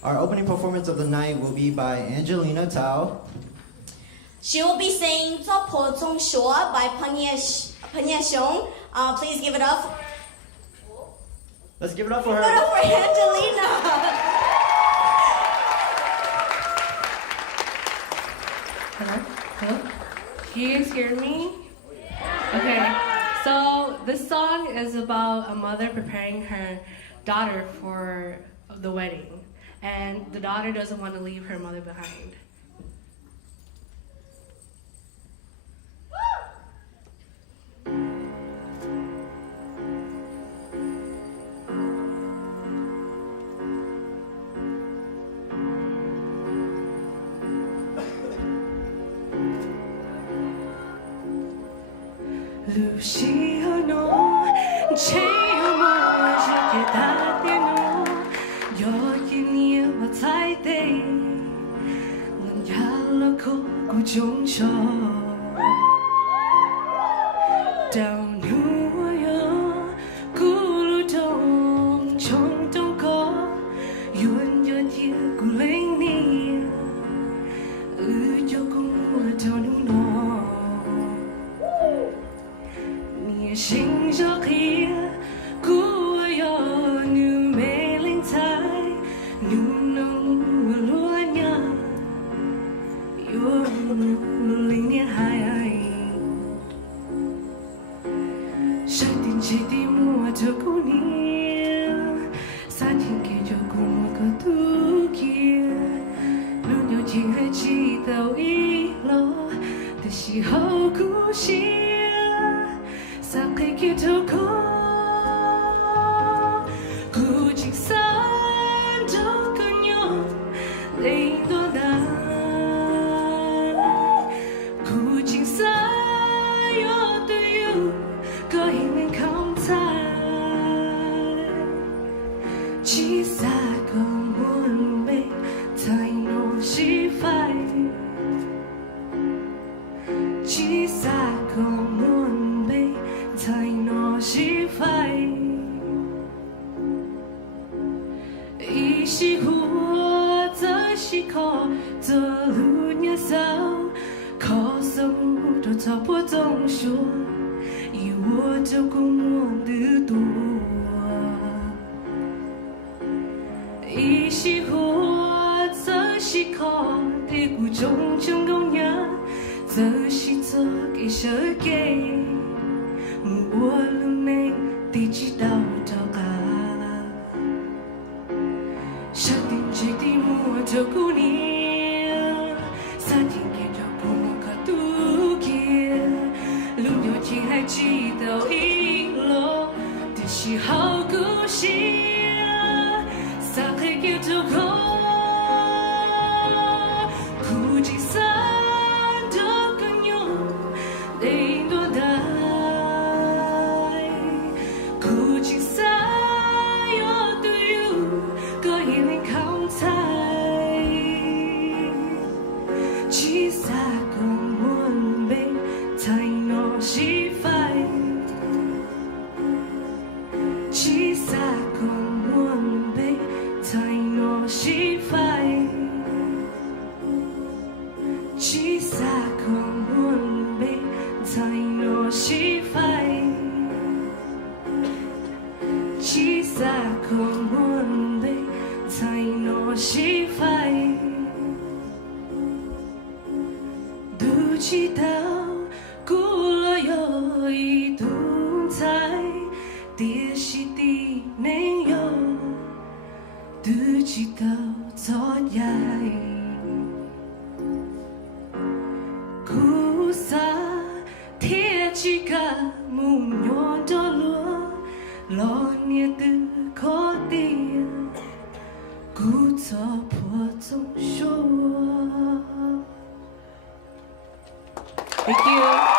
Our opening performance of the night will be by Angelina Tao. She will be singing 做破中学 by Panya Xiong. Please give it up. Let's give it up for Give it up her. for Angelina. Hello? Hello? Can you guys hear me? Okay. So this song is about a mother preparing her daughter for the wedding. And the daughter doesn't want to leave her mother behind. Luciano, Chemo, Jaketatino, Yorkinia, Mataite, Yalako, Gujonsho, down Huaya, Gulutong, Chong Tonko, Yun Yatia, Guleni, Ujokum, Tonuno. 心就黑，故有女美灵才，女能罗娘，有灵年海，山顶起的莫就姑娘，山顶给就姑个杜吉，路有天还记到一楼的时候故事。 Sakit kita ko kucing sandal kanyo leidona kucing sayo to you ko hiling kamtai chỉ xa có muốn bên thay nó chỉ phải chỉ xa có muốn 才能释怀，一时活在时刻，这路年少，可生都差不多说，以我这个梦的多，一时活在时刻，的古种种公鸭，这是这给谁给？ 我了没地知道找啊，山顶最的莫就姑娘，山顶给着不可渡劫，路有天还记得一路的时候故事，撒开给着口，苦尽三的根用，泪多大。 chỉ xa còn muốn bên thay nó chỉ phải chỉ xa còn muốn bên thay nó chỉ phải chỉ xa còn muốn bên thay nó chỉ phải chỉ xa còn muốn bên thay nó chỉ phải 知道过了有一顿菜，爹是的没有，都知道做爱。苦涩天气个木鸟着落，老年的可的，故作破总说。Thank you.